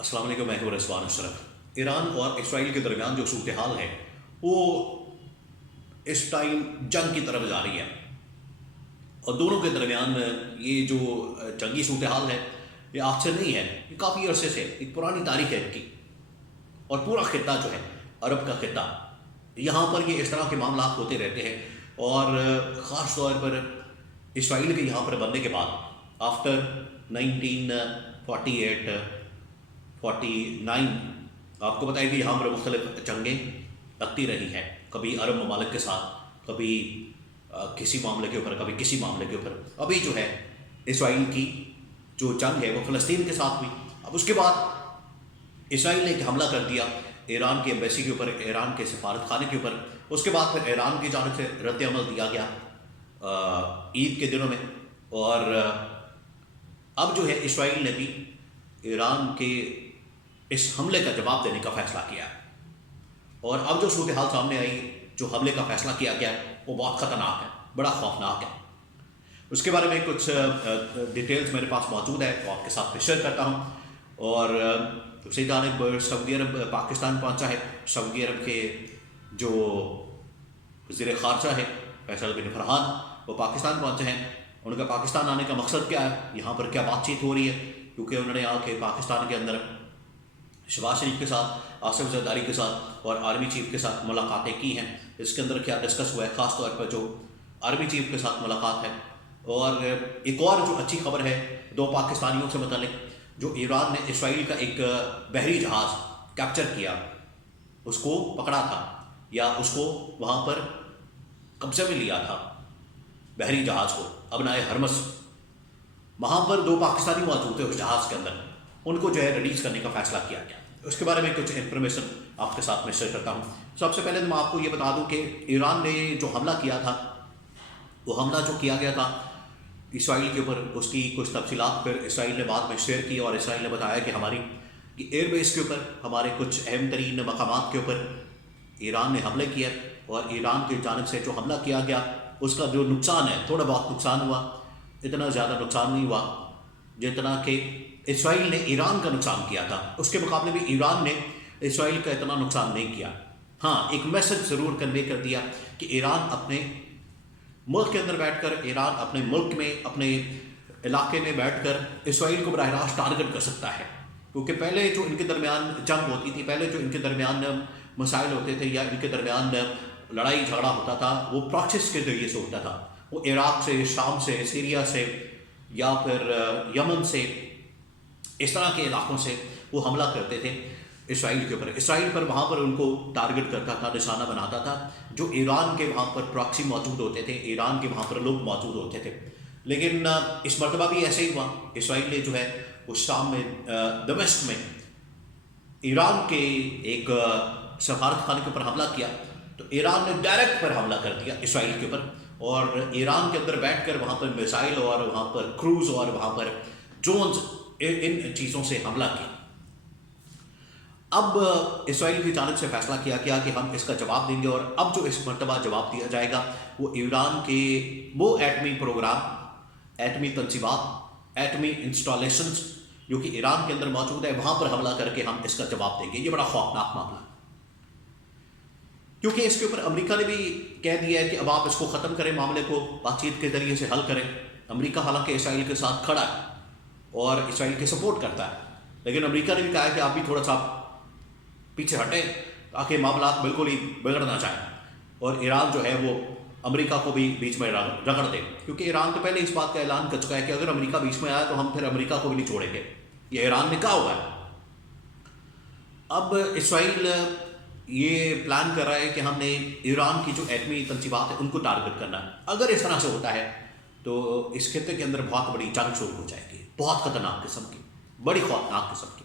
السلام علیکم، میں ہوں رضوان اشرف۔ ایران اور اسرائیل کے درمیان جو صورتحال ہے وہ اس ٹائم جنگ کی طرف جا رہی ہے، اور دونوں کے درمیان یہ جو جنگی صورتحال ہے یہ آج سے نہیں ہے، یہ کافی عرصے سے ایک پرانی تاریخ ہے ان کی۔ اور پورا خطہ جو ہے عرب کا خطہ، یہاں پر یہ اس طرح کے معاملات ہوتے رہتے ہیں، اور خاص طور پر اسرائیل کے یہاں پر بننے کے بعد آفٹر 1948 49 آپ کو بتائیں کہ یہاں پر مختلف جنگیں لگتی رہی ہیں، کبھی عرب ممالک کے ساتھ، کبھی کسی معاملے کے اوپر، کبھی کسی معاملے کے اوپر۔ ابھی جو ہے اسرائیل کی جو جنگ ہے وہ فلسطین کے ساتھ ہوئی۔ اب اس کے بعد اسرائیل نے ایک حملہ کر دیا ایران کی ایمبیسی کے اوپر، ایران کے سفارت خانے کے اوپر۔ اس کے بعد پھر ایران کی جانب سے رد عمل دیا گیا عید کے دنوں میں، اور اب جو ہے اسرائیل نے بھی ایران کے اس حملے کا جواب دینے کا فیصلہ کیا ہے۔ اور اب جو صورتحال سامنے آئی، جو حملے کا فیصلہ کیا گیا ہے، وہ بہت خطرناک ہے، بڑا خوفناک ہے۔ اس کے بارے میں کچھ ڈیٹیلز میرے پاس موجود ہے، تو آپ کے ساتھ میں شیئر کرتا ہوں۔ اور دوسری جانب سعودی عرب پاکستان پہنچا ہے۔ سعودی عرب کے جو وزیر خارجہ ہے فیصل بن فرحان، وہ پاکستان پہنچے ہیں۔ ان کا پاکستان آنے کا مقصد کیا ہے، یہاں پر کیا بات چیت ہو رہی ہے، کیونکہ انہوں نے آ کے پاکستان کے اندر شہباز شریف کے ساتھ، آصف زرداری کے ساتھ اور آرمی چیف کے ساتھ ملاقاتیں کی ہیں۔ اس کے اندر کیا ڈسکس ہوا ہے، خاص طور پر جو آرمی چیف کے ساتھ ملاقات ہے۔ اور ایک اور جو اچھی خبر ہے دو پاکستانیوں سے متعلق، جو ایران نے اسرائیل کا ایک بحری جہاز کیپچر کیا، اس کو پکڑا تھا یا اس کو وہاں پر قبضے میں لیا تھا، بحری جہاز کو، ابنائے ہرمس، وہاں پر دو پاکستانی موجود تھے اس جہاز کے اندر، ان کو جو ہے ریلیز کرنے کا فیصلہ کیا گیا۔ اس کے بارے میں کچھ انفارمیشن آپ کے ساتھ میں شیئر کرتا ہوں۔ سب سے پہلے تو میں آپ کو یہ بتا دوں کہ ایران نے جو حملہ کیا تھا، وہ حملہ جو کیا گیا تھا اسرائیل کے اوپر، اس کی کچھ تفصیلات پھر اسرائیل نے بعد میں شیئر کی، اور اسرائیل نے بتایا کہ ہماری ایئر بیس کے اوپر، ہمارے کچھ اہم ترین مقامات کے اوپر ایران نے حملے کیا، اور ایران کی جانب سے جو حملہ کیا گیا اس کا جو نقصان ہے، تھوڑا بہت نقصان ہوا، اتنا زیادہ نقصان نہیں ہوا جتنا کہ اسرائیل نے ایران کا نقصان کیا تھا۔ اس کے مقابلے میں ایران نے اسرائیل کا اتنا نقصان نہیں کیا۔ ہاں، ایک میسج ضرور کنوے کر دیا کہ ایران اپنے ملک کے اندر بیٹھ کر، ایران اپنے ملک میں، اپنے علاقے میں بیٹھ کر اسرائیل کو براہ راست ٹارگٹ کر سکتا ہے، کیونکہ پہلے جو ان کے درمیان جنگ ہوتی تھی، پہلے جو ان کے درمیان مسائل ہوتے تھے یا ان کے درمیان لڑائی جھگڑا ہوتا تھا، وہ پراکسس کے ذریعے سے ہوتا تھا۔ وہ عراق سے، شام سے، سیریا سے یا پھر یمن سے، اس طرح کے علاقوں سے وہ حملہ کرتے تھے اسرائیل کے اوپر۔ اسرائیل پر وہاں پر ان کو ٹارگٹ کرتا تھا، نشانہ بناتا تھا، جو ایران کے وہاں پر پراکسی موجود ہوتے تھے، ایران کے وہاں پر لوگ موجود ہوتے تھے۔ لیکن اس مرتبہ بھی ایسے ہی ہوا، اسرائیل نے جو ہے اس شام میں، دمشق میں ایران کے ایک سفارت خانے کے اوپر حملہ کیا، تو ایران نے ڈائریکٹ پر حملہ کر دیا اسرائیل کے اوپر، اور ایران کے اندر بیٹھ کر وہاں پر میزائل اور وہاں پر کروز اور وہاں پر ڈرونز، ان چیزوں سے حملہ کیا۔ اب اسرائیل کی جانب سے فیصلہ کیا گیا کہ ہم اس کا جواب دیں گے، اور اب جو اس مرتبہ جواب دیا جائے گا وہ ایران کے وہ ایٹمی پروگرام، ایٹمی تنصیبات، ایٹمی انسٹالیشنز جو کہ ایران کے اندر موجود ہے، وہاں پر حملہ کر کے ہم اس کا جواب دیں گے۔ یہ بڑا خوفناک معاملہ ہے، کیونکہ اس کے اوپر امریکہ نے بھی کہہ دیا ہے کہ اب آپ اس کو ختم کریں، معاملے کو بات چیت کے ذریعے سے حل کریں۔ امریکہ حالانکہ اسرائیل کے ساتھ کھڑا ہے اور اسرائیل کی سپورٹ کرتا ہے، لیکن امریکہ نے بھی کہا ہے کہ آپ بھی تھوڑا سا پیچھے ہٹیں تاکہ معاملات بالکل ہی بگڑ نہ جائیں، اور ایران جو ہے وہ امریکہ کو بھی بیچ میں رگڑ دے، کیونکہ ایران تو پہلے اس بات کا اعلان کر چکا ہے کہ اگر امریکہ بیچ میں آیا تو ہم پھر امریکہ کو بھی نہیں چھوڑیں گے، یہ ایران نے کہا ہوا ہے۔ اب اسرائیل یہ پلان کر رہا ہے کہ ہم نے ایران کی جو ایٹمی تنصیبات ہیں ان کو ٹارگٹ کرنا ہے۔ اگر اس طرح سے ہوتا ہے تو اس خطے کے اندر بہت بڑی جنگ شروع ہو جائے گی، بہت خطرناک قسم کی، بڑی خوفناک قسم کی۔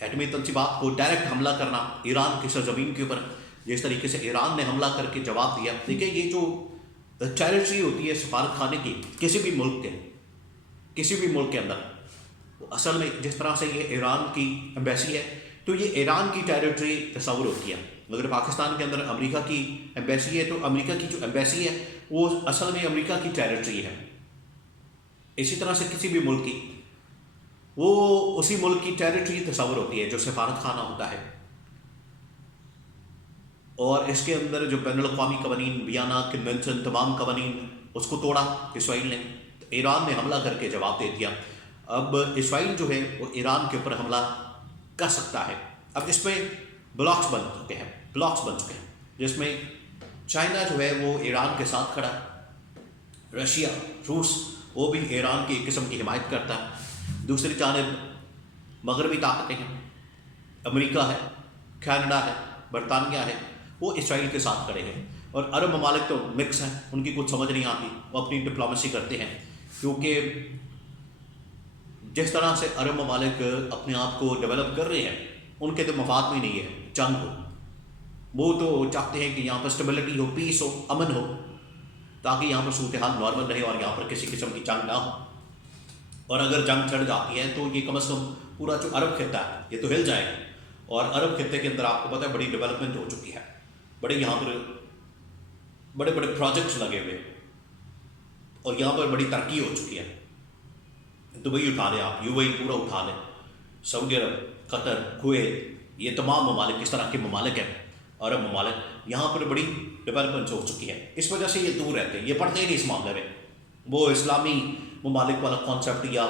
ایٹمی تنصیبات کو ڈائریکٹ حملہ کرنا ایران کی سرزمین کے اوپر، جس طریقے سے ایران نے حملہ کر کے جواب دیا۔ دیکھیں، یہ جو ٹیریٹری ہوتی ہے سفارت خانے کی کسی بھی ملک کے اندر، وہ اصل میں جس طرح سے یہ ایران کی ایمبیسی ہے، تو یہ ایران کی ٹیریٹری تصور ہوتی ہے۔ اگر پاکستان کے اندر امریکہ کی ایمبیسی ہے تو امریکہ کی جو ایمبیسی ہے وہ اصل میں امریکہ کی ٹیریٹری ہے۔ اسی طرح سے کسی بھی ملک کی وہ اسی ملک کی ٹیریٹری تصور ہوتی ہے جو سفارت خانہ ہوتا ہے، اور اس کے اندر جو بین الاقوامی قوانین، ویانا کنونشن، تمام قوانین، اس کو توڑا اسرائیل نے. ایران نے حملہ کر کے جواب دے دیا. اب اسرائیل جو ہے وہ ایران کے اوپر حملہ کر سکتا ہے. اب اس میں بلاکس بن چکے ہیں جس میں چائنا جو ہے وہ ایران کے ساتھ کھڑا، رشیا، روس وہ بھی ایران کی ایک قسم کی حمایت کرتا ہے. دوسری جانب مغربی طاقتیں ہیں، امریکہ ہے، کینیڈا ہے، برطانیہ ہے، وہ اسرائیل کے ساتھ کھڑے ہیں. اور عرب ممالک تو مکس ہیں، ان کی کچھ سمجھ نہیں آتی، وہ اپنی ڈپلومیسی کرتے ہیں، کیونکہ جس طرح سے عرب ممالک اپنے آپ کو ڈیولپ کر رہے ہیں ان کے تو مفاد میں نہیں ہے جنگ ہو. وہ تو چاہتے ہیں کہ یہاں پر اسٹیبلٹی ہو، پیس ہو، امن ہو، تاکہ یہاں پر صورتحال نارمل رہے اور یہاں پر کسی قسم کی جنگ نہ ہو. اور اگر جنگ چڑھ جاتی ہے تو یہ کم از کم پورا جو عرب خطہ ہے یہ تو ہل جائے گا. اور عرب خطے کے اندر آپ کو پتہ ہے بڑی ڈیولپمنٹ ہو چکی ہے، بڑے یہاں پر بڑے بڑے پروجیکٹس لگے ہوئے، اور یہاں پر بڑی ترقی ہو چکی ہے. دبئی اٹھا لیں آپ، یو اے ای پورا اٹھا لیں، سعودی عرب، قطر، کویت، یہ تمام ممالک اس طرح کے ممالک ہیں، عرب ممالک، یہاں پر بڑی ڈیولپمنٹ ہو چکی ہے. اس وجہ سے یہ دور رہتے ہیں، یہ پڑھتے ہی نہیں اس معاملے میں. وہ اسلامی ممالک والا کانسیپٹ یا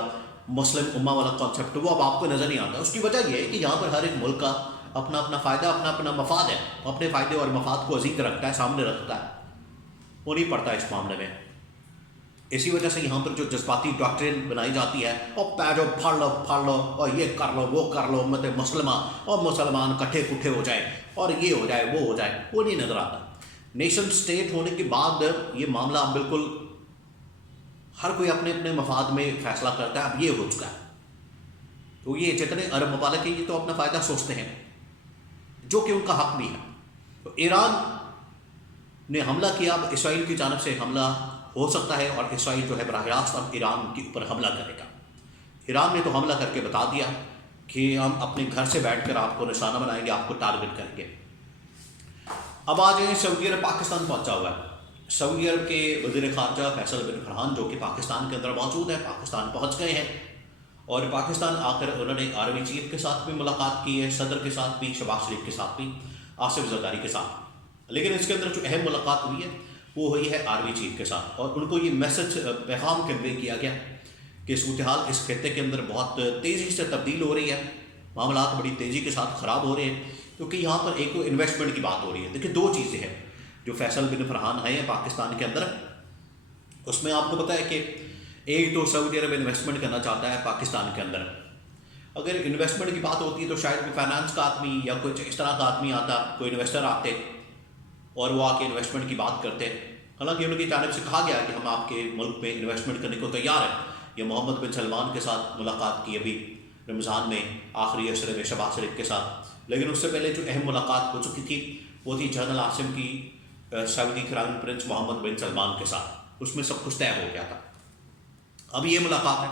مسلم امہ والا کانسیپٹ وہ اب آپ کو نظر نہیں آتا. اس کی وجہ یہ ہے کہ یہاں پر ہر ایک ملک کا اپنا اپنا فائدہ، اپنا اپنا مفاد ہے، اپنے فائدے اور مفاد کو عزیز رکھتا ہے، سامنے رکھتا ہے، وہ نہیں پڑتا اس معاملے میں. اسی وجہ سے یہاں پر جو جذباتی ڈاکٹرین بنائی جاتی ہے، اور پیجو پھاڑ لو اور یہ کر لو وہ کر لو، امت مسلمہ اور مسلمان کٹھے کٹھے ہو جائے اور یہ ہو جائے وہ ہو جائے، وہ نہیں نظر آتا. نیشن سٹیٹ ہونے کے بعد یہ معاملہ بالکل ہر کوئی اپنے اپنے مفاد میں فیصلہ کرتا ہے. اب یہ ہو چکا ہے. تو یہ جتنے عرب ممالک ہیں یہ تو اپنا فائدہ سوچتے ہیں، جو کہ ان کا حق بھی ہے. تو ایران نے حملہ کیا، اب اسرائیل کی جانب سے حملہ ہو سکتا ہے، اور اسرائیل جو ہے براہ راست اب ایران کے اوپر حملہ کرے گا. ایران نے تو حملہ کر کے بتا دیا کہ ہم اپنے گھر سے بیٹھ کر آپ کو نشانہ بنائیں گے، آپ کو ٹارگٹ کریں گے. اب آ جائیں سعودی عرب پاکستان پہنچا ہوا ہے. سعودی عرب کے وزیر خارجہ فیصل بن فرحان جو کہ پاکستان کے اندر موجود ہے، پاکستان پہنچ گئے ہیں، اور پاکستان آ کر انہوں نے آرمی چیف کے ساتھ بھی ملاقات کی ہے، صدر کے ساتھ بھی، شہباز شریف کے ساتھ بھی، آصف زرداری کے ساتھ. لیکن اس کے اندر جو اہم ملاقات ہوئی ہے وہ ہوئی ہے آرمی چیف کے ساتھ، اور ان کو یہ میسج پیغام کنوے کیا گیا کہ صورتحال اس خطے کے اندر بہت تیزی سے تبدیل ہو رہی ہے، معاملات بڑی تیزی کے ساتھ خراب ہو رہے ہیں، کیونکہ یہاں پر ایک انویسٹمنٹ کی بات ہو رہی ہے. دیکھیں دو چیزیں ہیں جو فیصل بن فرحان آئے ہیں پاکستان کے اندر، اس میں آپ کو پتہ ہے کہ ایک تو سعودی عرب انویسٹمنٹ کرنا چاہتا ہے پاکستان کے اندر. اگر انویسٹمنٹ کی بات ہوتی ہے تو شاید کوئی فائنانس کا آدمی یا کچھ اس طرح کا آدمی آتا، کوئی انویسٹر آتے اور وہ آ کے انویسٹمنٹ کی بات کرتے. حالانکہ ان کی جانب سے کہا گیا کہ ہم آپ کے ملک میں انویسٹمنٹ کرنے کو تیار ہیں. یہ محمد بن سلمان کے ساتھ ملاقات کی ابھی رمضان میں آخری عشرے میں شہباز شریف کے ساتھ، لیکن اس سے پہلے جو اہم ملاقات ہو چکی تھی وہ تھی جنرل عاصم کی سعودی کراؤن پرنس محمد بن سلمان کے ساتھ. اس میں سب کچھ طے ہو گیا تھا. اب یہ ملاقات ہے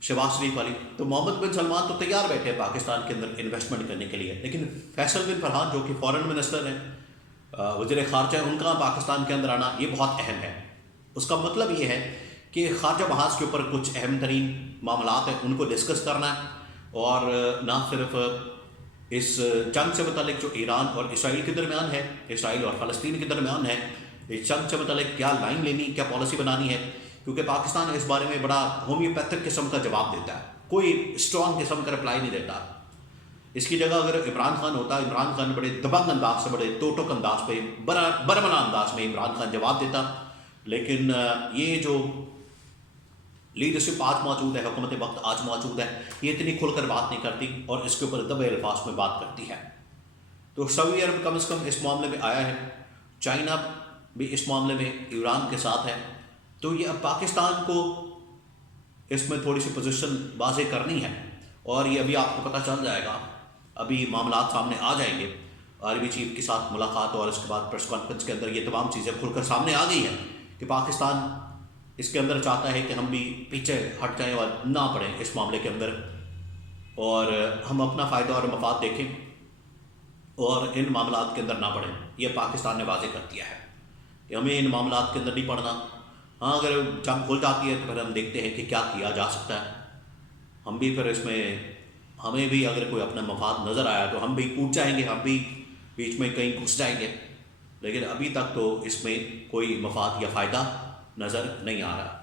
شہباز شریف والی، تو محمد بن سلمان تو تیار بیٹھے ہیں پاکستان کے اندر انویسٹمنٹ کرنے کے لیے، لیکن فیصل بن فرحان جو کہ فارن منسٹر ہیں، وزیر خارجہ ہیں، ان کا پاکستان کے اندر آنا یہ بہت اہم ہے. اس کا مطلب یہ ہے کہ خارجہ محاذ کے اوپر کچھ اہم ترین معاملات ہیں، ان کو ڈسکس کرنا ہے، اور نہ صرف اس جنگ سے متعلق جو ایران اور اسرائیل کے درمیان ہے، اسرائیل اور فلسطین کے درمیان ہے، اس جنگ سے متعلق کیا لائن لینی، کیا پالیسی بنانی ہے، کیونکہ پاکستان اس بارے میں بڑا ہومیوپیتھک قسم کا جواب دیتا ہے، کوئی اسٹرانگ قسم کا رپلائی نہیں دیتا. اس کی جگہ اگر عمران خان ہوتا، عمران خان بڑے دبنگ انداز سے، بڑے توٹک انداز پہ، برملا انداز میں عمران خان جواب دیتا. لیکن یہ جو لیڈرشپ آج موجود ہے، حکومت وقت آج موجود ہے، یہ اتنی کھل کر بات نہیں کرتی اور اس کے اوپر دبے الفاظ میں بات کرتی ہے. تو سعودی عرب کم از کم اس معاملے میں آیا ہے، چائنا بھی اس معاملے میں ایران کے ساتھ ہے. تو یہ اب پاکستان کو اس میں تھوڑی سی پوزیشن واضح کرنی ہے، اور یہ ابھی آپ کو پتہ چل جائے گا، ابھی معاملات سامنے آ جائیں گے. آرمی چیف کے ساتھ ملاقات اور اس کے بعد پریس کانفرنس کے اندر یہ تمام چیزیں کھل کر سامنے آ گئی ہیں کہ پاکستان اس کے اندر چاہتا ہے کہ ہم بھی پیچھے ہٹ جائیں اور نہ پڑیں اس معاملے کے اندر، اور ہم اپنا فائدہ اور مفاد دیکھیں اور ان معاملات کے اندر نہ پڑیں. یہ پاکستان نے واضح کر دیا ہے کہ ہمیں ان معاملات کے اندر نہیں پڑنا. ہاں اگر جنگ کھل جاتی ہے تو پھر ہم دیکھتے ہیں کہ کیا کیا جا سکتا ہے. ہم بھی پھر اس میں ہمیں بھی اگر کوئی اپنا مفاد نظر آیا تو ہم بھی کود جائیں گے، ہم بھی بیچ میں کہیں گھس جائیں گے، لیکن ابھی تک تو اس میں کوئی مفاد یا فائدہ نظر نہیں آ رہا۔